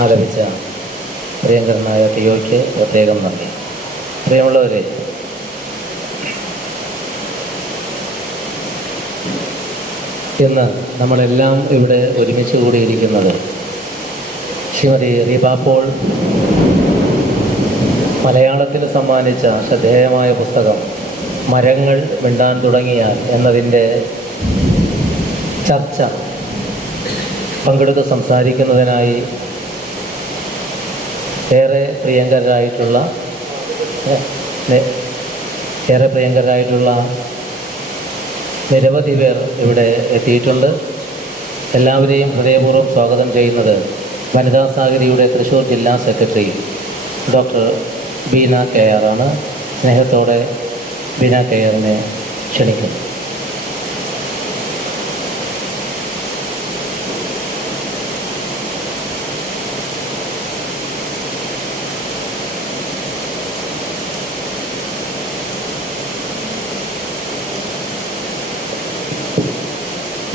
ആലപിച്ച പ്രിയങ്കരനായ തിയോയ്ക്ക് പ്രത്യേകം നന്ദി. പ്രിയമുള്ളവരെ ഇന്ന് നമ്മളെല്ലാം ഇവിടെ ഒരുമിച്ച് കൂടിയിരിക്കുന്നത് ശ്രീമതി റീബാപ്പോൾ പോൾ മലയാളത്തിൽ സമ്മാനിച്ച ശ്രദ്ധേയമായ പുസ്തകം മരങ്ങൾ മിണ്ടാൻ തുടങ്ങിയാൽ എന്നതിന്റെ ചർച്ച പങ്കെടുത്ത് സംസാരിക്കുന്നതിനായി ഏറെ പ്രിയങ്കരായിട്ടുള്ള ഏറെ പ്രിയങ്കരായിട്ടുള്ള നിരവധി പേർ ഇവിടെ എത്തിയിട്ടുണ്ട്. എല്ലാവരെയും ഹൃദയപൂർവം സ്വാഗതം ചെയ്യുന്നത് വനിതാ സാഗരിയുടെ തൃശ്ശൂർ ജില്ലാ സെക്രട്ടറി ഡോക്ടർ ബീന കെ ആറാണ് സ്നേഹത്തോടെ ബീന കെ ആറിനെ ക്ഷണിക്കുന്നു.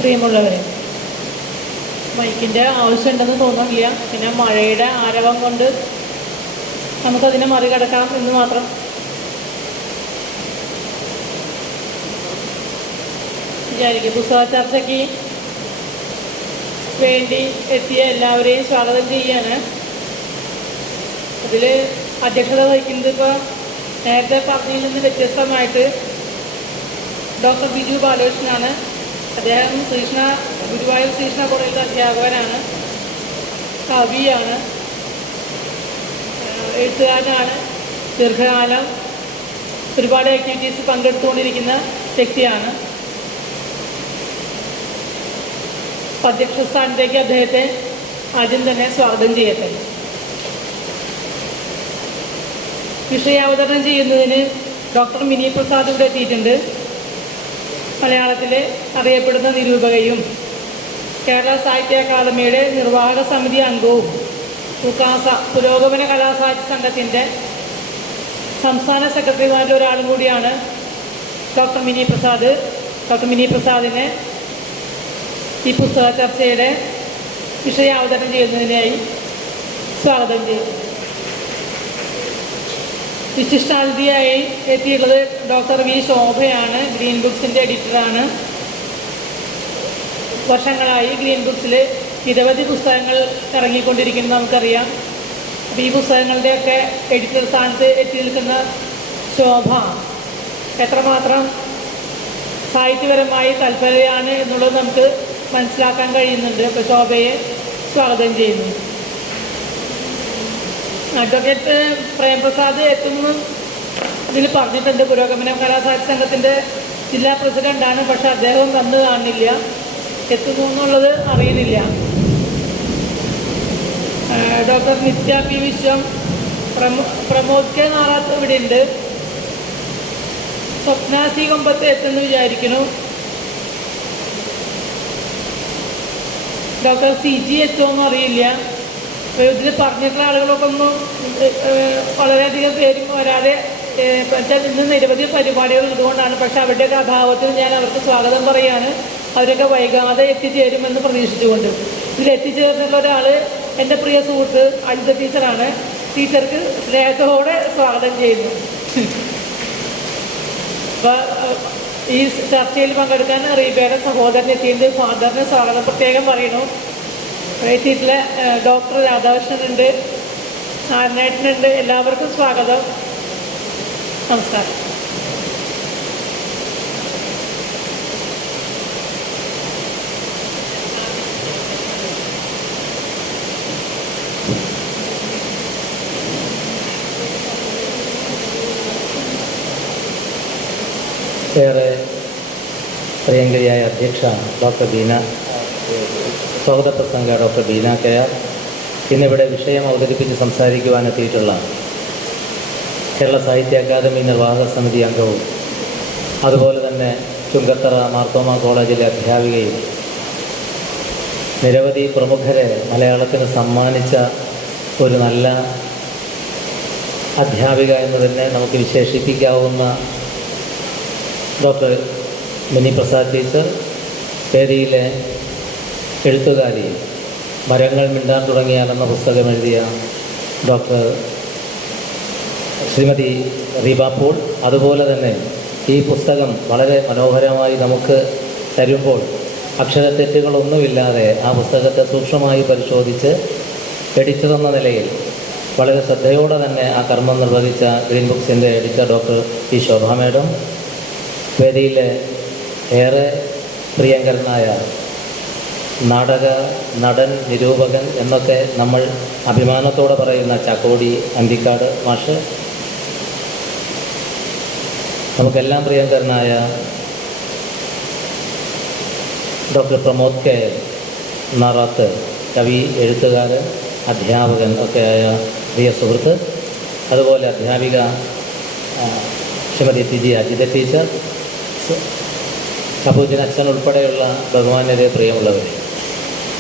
പ്രിയമുള്ളവരെ മൈക്കിന്റെ ആവശ്യമുണ്ടെന്ന് തോന്നുന്നില്ല. പിന്നെ മഴയുടെ ആരവം കൊണ്ട് നമുക്കതിനെ മറികടക്കാം എന്ന് മാത്രം. വിചാരിക്കും. പുസ്തക ചർച്ചയ്ക്ക് വേണ്ടി എത്തിയ എല്ലാവരെയും സ്വാഗതം ചെയ്യാണ്. അതിൽ അധ്യക്ഷത വഹിക്കുന്നത് ഇപ്പോൾ നേരത്തെ പറഞ്ഞതിൽ നിന്ന് വ്യത്യസ്തമായിട്ട് ഡോക്ടർ ബിജു ബാലകൃഷ്ണനാണ്. അദ്ദേഹം ശ്രീകൃഷ്ണ ഗുരുവായൂർ ശ്രീകൃഷ്ണ കോളേജിലെ അധ്യാപകനാണ്. കവിയാണ്. എഴുത്തുകാരനാണ്. ദീർഘകാലം ഒരുപാട് ആക്ടിവിറ്റീസ് പങ്കെടുത്തുകൊണ്ടിരിക്കുന്ന വ്യക്തിയാണ്. അധ്യക്ഷ സ്ഥാനത്തേക്ക് അദ്ദേഹത്തെ ആദ്യം തന്നെ സ്വാഗതം ചെയ്യട്ടെ. വിഷയാവതരണം ചെയ്യുന്നതിന് ഡോക്ടർ മിനി പ്രസാദ് ഇവിടെ എത്തിയിട്ടുണ്ട്. മലയാളത്തിലെ അറിയപ്പെടുന്ന നിരൂപകയും കേരള സാഹിത്യ അക്കാദമിയുടെ നിർവാഹക സമിതി അംഗവും ഉക്കാസ പുരോഗമന കലാസാഹിത്യ സംഘത്തിന്റെ സംസ്ഥാന സെക്രട്ടറിമാരിൽ ഒരാളും കൂടിയാണ് ഡോക്ടർ മിനി പ്രസാദ്. ഡോക്ടർ മിനി പ്രസാദിനെ ഈ പുസ്തക ചർച്ചയുടെ വിഷയാവതരണം ചെയ്യുന്നതിനായി സ്വാഗതം ചെയ്യുന്നു. വിശിഷ്ടാതിഥിയായി എത്തിയിട്ടുള്ളത് ഡോക്ടർ വി ശോഭയാണ് ഗ്രീൻ ബുക്സിന്റെ എഡിറ്ററാണ്. വർഷങ്ങളായി ഗ്രീൻ ബുക്സിൽ നിരവധി പുസ്തകങ്ങൾ ഇറങ്ങിക്കൊണ്ടിരിക്കുന്നത് നമുക്കറിയാം. അപ്പോൾ ഈ പുസ്തകങ്ങളുടെയൊക്കെ എഡിറ്റർ സ്ഥാനത്ത് എത്തി നിൽക്കുന്ന ശോഭ എത്രമാത്രം സാഹിത്യപരമായി തൽപരയാണ് എന്നുള്ളത് നമുക്ക് മനസ്സിലാക്കാൻ കഴിയുന്നുണ്ട്. അപ്പോൾ ശോഭയെ സ്വാഗതം ചെയ്യുന്നു. അഡ്വക്കേറ്റ് പ്രേംപ്രസാദ് എത്തുന്നു ഇതിൽ പറഞ്ഞിട്ടുണ്ട് പുരോഗമന കലാസാഹിത്യ സംഘത്തിന്റെ ജില്ലാ പ്രസിഡന്റാണ് പക്ഷെ അദ്ദേഹം വന്ന് കാണുന്നില്ല എത്തുന്നു എന്നുള്ളത് അറിയുന്നില്ല ഡോക്ടർ നിത്യ പി വിശ്വം പ്രമോ പ്രമോദ് കെ നാറാത്ത് ഇവിടെ ഉണ്ട് സ്വപ്ന സി കൊമ്പത്ത് എത്തുന്നു വിചാരിക്കുന്നു. ഡോക്ടർ സി ജി എത്തുമെന്ന് അറിയില്ല. ഇതിൽ പറഞ്ഞിട്ടുള്ള ആളുകളൊക്കെ ഒന്നും ഏഹ്, വളരെയധികം പേരും വരാതെ വെച്ചാൽ ഇന്ന് നിരവധി പരിപാടികൾ ഉള്ളതുകൊണ്ടാണ്. പക്ഷെ അവരുടെയൊക്കെ അഭാവത്തിൽ ഞാൻ അവർക്ക് സ്വാഗതം പറയാണ്. അവരൊക്കെ വൈകാതെ എത്തിച്ചേരുമെന്ന് പ്രതീക്ഷിച്ചുകൊണ്ട്. ഇതിൽ എത്തിച്ചേർന്നിട്ടുള്ള ഒരാൾ എന്റെ പ്രിയ സുഹൃത്ത് അജിത ടീച്ചറാണ്. ടീച്ചർക്ക് സ്നേഹത്തോടെ സ്വാഗതം ചെയ്യുന്നു. അപ്പോൾ ഈ ചർച്ചയിൽ പങ്കെടുക്കാൻ റീബയുടെ സഹോദരൻ എത്തിയിട്ടുണ്ട്. ഫാദറിന് സ്വാഗതം പ്രത്യേകം പറയണു. എത്തിയിട്ടുള്ള ഡോക്ടർ രാധാകൃഷ്ണനുണ്ട് നാരായണേട്ടനുണ്ട് എല്ലാവർക്കും സ്വാഗതം. നമസ്കാരം. ഏറെ പ്രിയങ്കരിയായ അധ്യക്ഷ ഡോക്ടർ ബീന. സ്വാഗത പ്രസംഗ ഡോക്ടർ ബീന കയാർ ഇന്നിവിടെ വിഷയം അവതരിപ്പിച്ച് സംസാരിക്കുവാനെത്തിയിട്ടുള്ള കേരള സാഹിത്യ അക്കാദമി നിർവാഹക സമിതി അംഗവും അതുപോലെ തന്നെ ചുങ്കത്തറ മാർത്തോമ കോളേജിലെ അധ്യാപികയും നിരവധി പ്രമുഖരെ മലയാളത്തിന് സമ്മാനിച്ച ഒരു നല്ല അധ്യാപിക എന്ന് തന്നെ നമുക്ക് വിശേഷിപ്പിക്കാവുന്ന ഡോക്ടർ മിനി പ്രസാദ് ടീച്ചർ വേദിയിലെ എഴുത്തുകാരി മരങ്ങൾ മിണ്ടാൻ തുടങ്ങിയാൽ എന്ന പുസ്തകം എഴുതിയ ഡോക്ടർ ശ്രീമതി റീബ പോൾ. അതുപോലെ തന്നെ ഈ പുസ്തകം വളരെ മനോഹരമായി നമുക്ക് തരുമ്പോൾ അക്ഷരത്തെറ്റുകളൊന്നുമില്ലാതെ ആ പുസ്തകത്തെ സൂക്ഷ്മമായി പരിശോധിച്ച് എഡിറ്റർ എന്ന നിലയിൽ വളരെ ശ്രദ്ധയോടെ തന്നെ ആ കർമ്മം നിർവഹിച്ച green ബുക്സിന്റെ editor doctor P Shobha madam. വേദിയിലെ ഏറെ പ്രിയങ്കരനായ നാടക നടൻ നിരൂപകൻ എന്നൊക്കെ നമ്മൾ അഭിമാനത്തോടെ പറയുന്ന ചാക്കോടി അന്തിക്കാട് മാഷ്. നമുക്കെല്ലാം പ്രിയങ്കരനായ ഡോക്ടർ പ്രമോദ് കെ. നാറാത്ത് കവി എഴുത്തുകാരൻ അധ്യാപകൻ ഒക്കെയായ പ്രിയ സുഹൃത്ത്. അതുപോലെ അധ്യാപിക Shrimati T G Ajitha teacher. കപൂജൻ അച്ഛൻ ഉൾപ്പെടെയുള്ള ബഹുമാനരെ പ്രിയമുള്ളവരെ.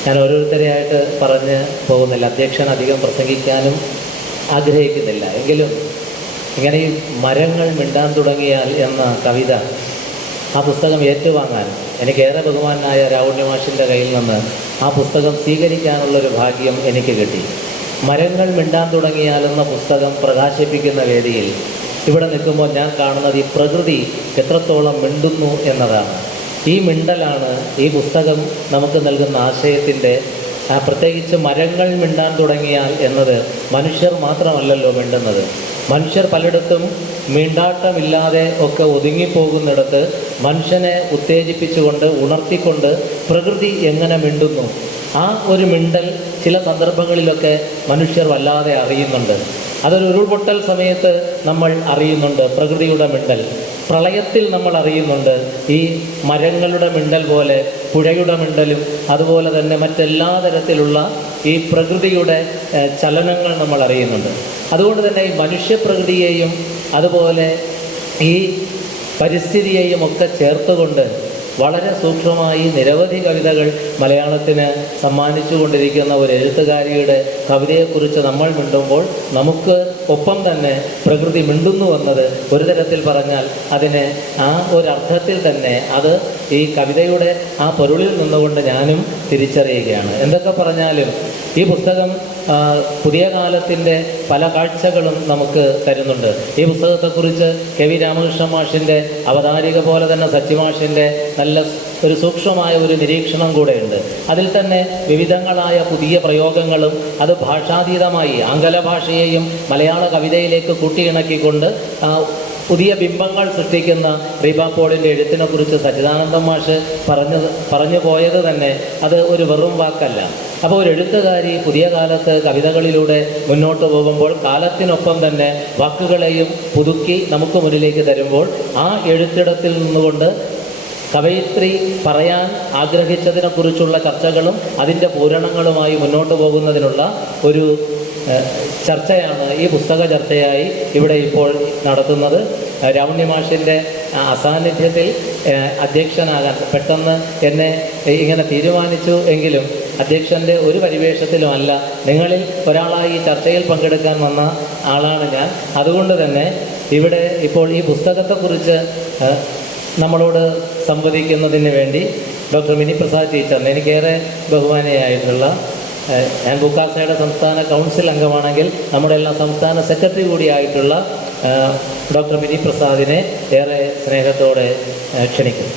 ഞാൻ ഓരോരുത്തരെയായിട്ട് പറഞ്ഞ് പോകുന്നില്ല. അധ്യക്ഷൻ അധികം പ്രസംഗിക്കാനും ആഗ്രഹിക്കുന്നില്ല. എങ്കിലും ഇങ്ങനെ ഈ മരങ്ങൾ മിണ്ടാൻ തുടങ്ങിയാൽ എന്ന കവിത ആ പുസ്തകം ഏറ്റുവാങ്ങാൻ എനിക്കേറെ ബഹുമാനായ രാവുണ്യമാഷിന്റെ കയ്യിൽ നിന്ന് ആ പുസ്തകം സ്വീകരിക്കാനുള്ളൊരു ഭാഗ്യം എനിക്ക് കിട്ടി. മരങ്ങൾ മിണ്ടാൻ തുടങ്ങിയാൽ എന്ന പുസ്തകം പ്രകാശിപ്പിക്കുന്ന വേദിയിൽ ഇവിടെ നിൽക്കുമ്പോൾ ഞാൻ കാണുന്നത് ഈ പ്രകൃതി എത്രത്തോളം മിണ്ടുന്നു എന്നതാണ്. ഈ മിണ്ടലാണ് ഈ പുസ്തകം നമുക്ക് നൽകുന്ന ആശയത്തിന്റെ പ്രത്യേകിച്ച് മരങ്ങൾ മിണ്ടാൻ തുടങ്ങിയാൽ എന്നത് മനുഷ്യർ മാത്രമല്ലല്ലോ മിണ്ടുന്നത്. മനുഷ്യർ പലയിടത്തും മിണ്ടാട്ടമില്ലാതെ ഒക്കെ ഒതുങ്ങിപ്പോകുന്നിടത്ത് മനുഷ്യനെ ഉത്തേജിപ്പിച്ചുകൊണ്ട് ഉണർത്തിക്കൊണ്ട് പ്രകൃതി എങ്ങനെ മിണ്ടുന്നു? ആ ഒരു മിണ്ടൽ ചില സന്ദർഭങ്ങളിലൊക്കെ മനുഷ്യർ വല്ലാതെ അറിയുന്നുണ്ട്. അതൊരു ഉരുൾപൊട്ടൽ സമയത്ത് നമ്മൾ അറിയുന്നുണ്ട് പ്രകൃതിയുടെ മിണ്ടൽ. പ്രളയത്തിൽ നമ്മൾ അറിയുന്നുണ്ട് ഈ മരങ്ങളുടെ മിണ്ടൽ പോലെ പുഴയുടെ മിണ്ടലും അതുപോലെ തന്നെ മറ്റെല്ലാ തരത്തിലുള്ള ഈ പ്രകൃതിയുടെ ചലനങ്ങൾ നമ്മൾ അറിയുന്നുണ്ട്. അതുകൊണ്ട് തന്നെ ഈ മനുഷ്യപ്രകൃതിയെയും അതുപോലെ ഈ പരിസ്ഥിതിയെയും ഒക്കെ ചേർത്തുകൊണ്ട് വളരെ സൂക്ഷ്മമായി നിരവധി കവിതകൾ മലയാളത്തിന് സമ്മാനിച്ചു കൊണ്ടിരിക്കുന്ന ഒരു എഴുത്തുകാരിയുടെ കവിതയെക്കുറിച്ച് നമ്മൾ മിണ്ടുമ്പോൾ നമുക്ക് ഒപ്പം തന്നെ പ്രകൃതി മിണ്ടുന്നു എന്നത് ഒരു തരത്തിൽ പറഞ്ഞാൽ അതിനെ ആ ഒരർത്ഥത്തിൽ തന്നെ അത് ഈ കവിതയുടെ ആ പൊരുളിൽ നിന്നുകൊണ്ട് ഞാനും തിരിച്ചറിയുകയാണ്. എന്തൊക്കെ പറഞ്ഞാലും ഈ പുസ്തകം പുതിയ കാലത്തിന്റെ പല കാഴ്ചകളും നമുക്ക് തരുന്നുണ്ട്. ഈ പുസ്തകത്തെക്കുറിച്ച് കെ വി രാമകൃഷ്ണ മാഷിന്റെ അവതാരിക പോലെ തന്നെ സച്ചിമാഷിന്റെ നല്ല ഒരു സൂക്ഷ്മമായ ഒരു നിരീക്ഷണം കൂടെയുണ്ട്. അതിൽ തന്നെ വിവിധങ്ങളായ പുതിയ പ്രയോഗങ്ങളും അത് ഭാഷാതീതമായി ആംഗല ഭാഷയെയും മലയാള കവിതയിലേക്ക് കൂട്ടിയിണക്കിക്കൊണ്ട് പുതിയ ബിംബങ്ങൾ സൃഷ്ടിക്കുന്ന റീബ പോളിന്റെ എഴുത്തിനെ കുറിച്ച് സച്ചിദാനന്ദ മാഷ് പറഞ്ഞു പറഞ്ഞു പോയത് തന്നെ അത് ഒരു വെറും വാക്കല്ല. അപ്പോൾ ഒരു എഴുത്തുകാരി പുതിയ കാലത്ത് കവിതകളിലൂടെ മുന്നോട്ട് പോകുമ്പോൾ കാലത്തിനൊപ്പം തന്നെ വാക്കുകളെയും പുതുക്കി നമുക്ക് മുന്നിലേക്ക് തരുമ്പോൾ ആ എഴുത്തിടത്തിൽ നിന്നുകൊണ്ട് കവയിത്രി പറയാൻ ആഗ്രഹിച്ചതിനെക്കുറിച്ചുള്ള ചർച്ചകളും അതിന്റെ പൂരണങ്ങളുമായി മുന്നോട്ട് പോകുന്നതിനുള്ള ഒരു ചർച്ചയാണ് ഈ പുസ്തക ചർച്ചയായി ഇവിടെ ഇപ്പോൾ നടത്തുന്നത്. രാവണ്യമാഷിന്റെ രാവണ്യ അസാന്നിധ്യത്തിൽ അധ്യക്ഷനാകാൻ പെട്ടെന്ന് എന്നെ ഇങ്ങനെ തീരുമാനിച്ചു എങ്കിലും അധ്യക്ഷന്റെ ഒരു പരിവേഷത്തിലും അല്ല നിങ്ങളിൽ ഒരാളായി ഈ ചർച്ചയിൽ പങ്കെടുക്കാൻ വന്ന ആളാണ് ഞാൻ. അതുകൊണ്ട് തന്നെ ഇവിടെ ഇപ്പോൾ ഈ പുസ്തകത്തെക്കുറിച്ച് നമ്മളോട് സംവദിക്കുന്നതിന് വേണ്ടി ഡോക്ടർ മിനി പ്രസാദ് ടീച്ചറിന് എനിക്കേറെ ബഹുമാനിയായിട്ടുള്ള ഞാൻ ബുക്കാസയുടെ സംസ്ഥാന കൗൺസിൽ അംഗമാണെങ്കിൽ നമ്മുടെ എല്ലാം സംസ്ഥാന സെക്രട്ടറി കൂടിയായിട്ടുള്ള ഡോക്ടർ മിനി പ്രസാദിനെ ഏറെ സ്നേഹത്തോടെ ക്ഷണിക്കുന്നു.